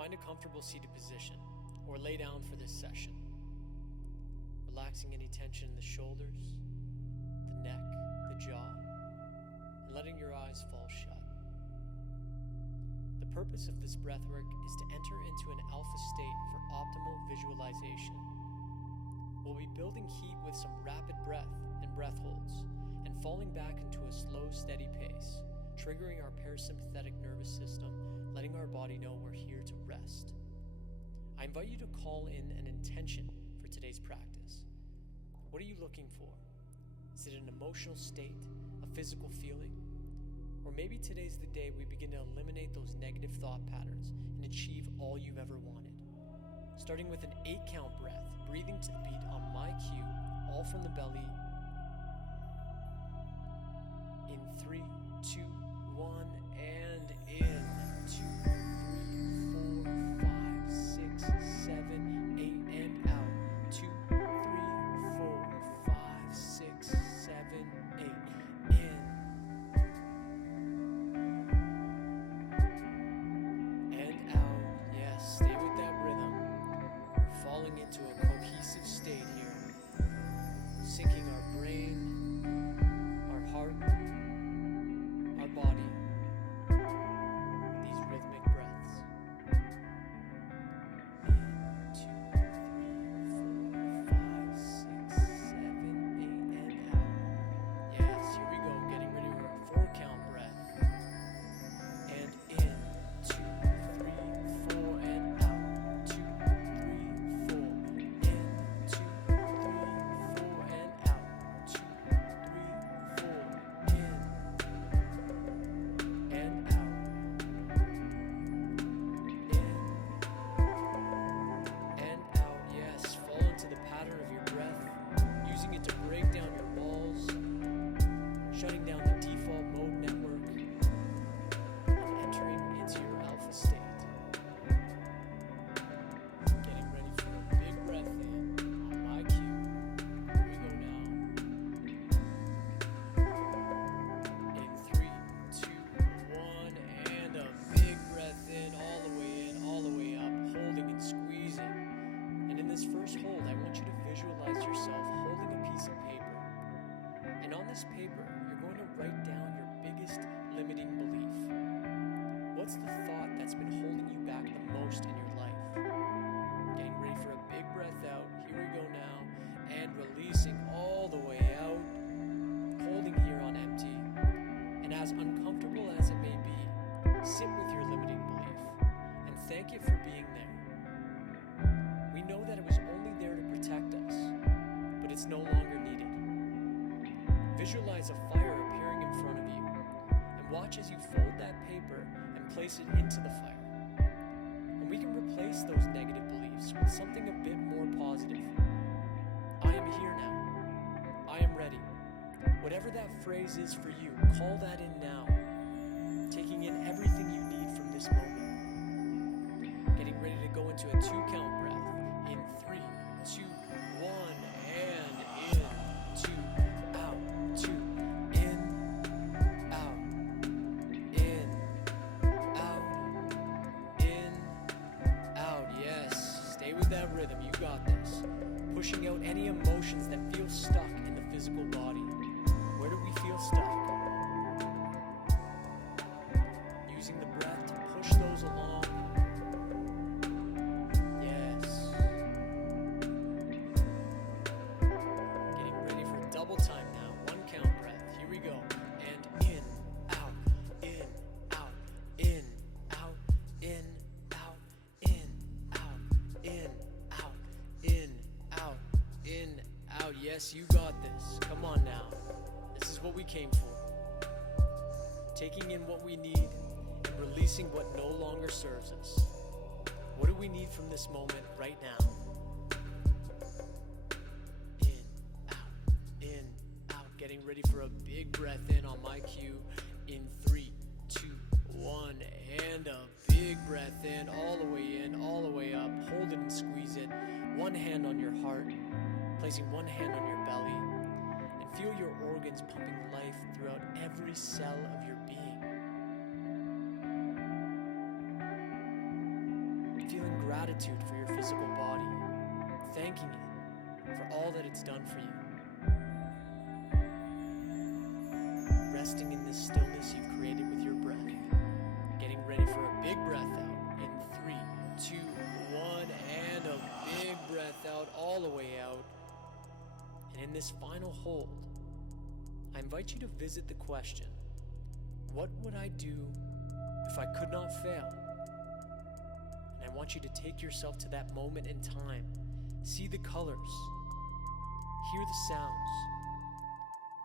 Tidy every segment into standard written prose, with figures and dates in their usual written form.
Find a comfortable seated position or lay down for this session, relaxing any tension in the shoulders, the neck, the jaw, and letting your eyes fall shut. The purpose of this breathwork is to enter into an alpha state for optimal visualization. We'll be building heat with some rapid breath and breath holds, and falling back into a slow, steady pace, triggering our parasympathetic nervous system, letting our body know we're here to rest. I invite you to call in an intention for today's practice. What are you looking for? Is it an emotional state, a physical feeling? Or maybe today's the day we begin to eliminate those negative thought patterns and achieve all you've ever wanted. Starting with an 8-count breath, breathing to the beat on my cue, all from the belly. In 3, 2, 1, and in. 2, 3, 4, 5, 6, 7, 8, and out. 2, 3, 4, 5, 6, 7, 8, in. And out. Yes, stay with that rhythm. We're falling into a cohesive state here. Syncing our brain, our heart, our body. These rhythmic breaths. In, 2, 3, 4, 5, 6, 7, 8, and out. Yes, here we go. Getting ready for a 4-count breath. And in, 2, 3, 4, and out. 2, 3, 4. In, 2, 3, 4, and out. 2, 3, 4. In. And out. In. And out. Yes, fall into the pattern of your breath, using it to break down your walls, shutting down the default mode network, and entering into your alpha state. Getting ready for a big breath in on my cue. Here we go now. In 3, 2, 1, and a big breath in, all the way up, holding and squeezing. And in this first hold, I want you to visualize yourself holding a piece of paper. And on this paper, you're going to write down your biggest limiting belief. What's the thought that's been holding you back the most in your life? Getting ready for a big breath out. Here we go now. And releasing all the way out. Holding here on empty. And as uncomfortable as it may be, sit with your limiting belief and thank it for being there. We know that it was only there to protect us, but it's no longer needed. Visualize a fire appearing in front of you, and watch as you fold that paper and place it into the fire. And we can replace those negative beliefs with something a bit more positive. I am here now. I am ready. Whatever that phrase is for you, call that in now, taking in everything you need from this moment. Getting ready to go into a 2-count breath. In 3, 2, 1, and in. 2, out, 2, in, out, in, out, in, out. Yes, stay with that rhythm. You got this. Pushing out any emotions that feel stuck in the physical body. Where do we feel stuck? Using the breath to push those along. Yes. Getting ready for double time now. 1-count breath. Here we go. And in, out, in, out, in, out, in, out, in, out, in, out, in, out, in, out. Yes, you got this. Come on now. This is what we came for. Taking in what we need and releasing what no longer serves us. What do we need from this moment right now? In, out. Getting ready for a big breath in on my cue. In 3, 2, 1, and a big breath in, all the way up. Hold it and squeeze it. One hand on your heart, placing one hand on your belly, and feel your organs pumping life throughout every cell of your being. gratitude for your physical body, thanking it for all that it's done for you. Resting in this stillness you've created with your breath. Getting ready for a big breath out in 3, 2, 1, and a big breath out all the way out. And in this final hold, I invite you to visit the question, what would I do if I could not fail? And I want you to take yourself to that moment in time. See the colors. Hear the sounds.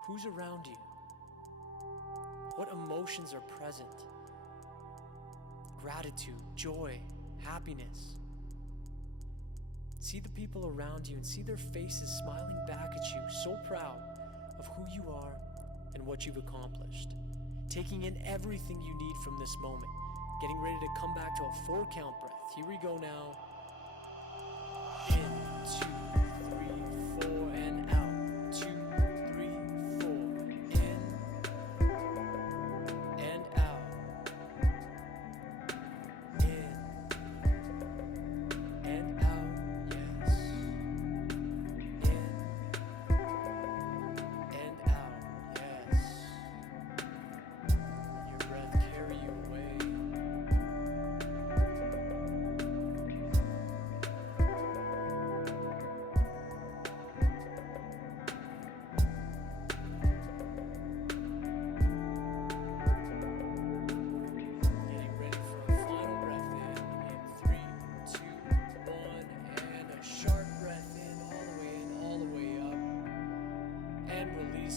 Who's around you? What emotions are present? Gratitude, joy, happiness. See the people around you and see their faces smiling back at you, so proud of who you are and what you've accomplished. Taking in everything you need from this moment. Getting ready to come back to a 4-count breath. Here we go now. In, 2, 3, 4, and out. 2, 3, 4. In and out. In and out. Yes. In and out. Yes. Let your breath carry you away.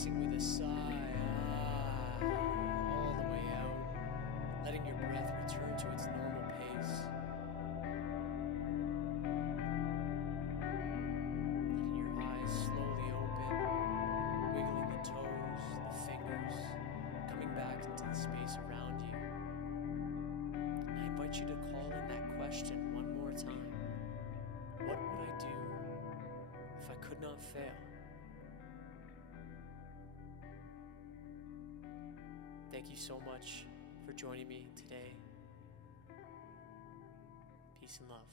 With a sigh, all the way out, letting your breath return to its normal pace. Letting your eyes slowly open, wiggling the toes, the fingers, coming back into the space around you. And I invite you to call in that question one more time. What would I do if I could not fail? Thank you so much for joining me today. Peace and love.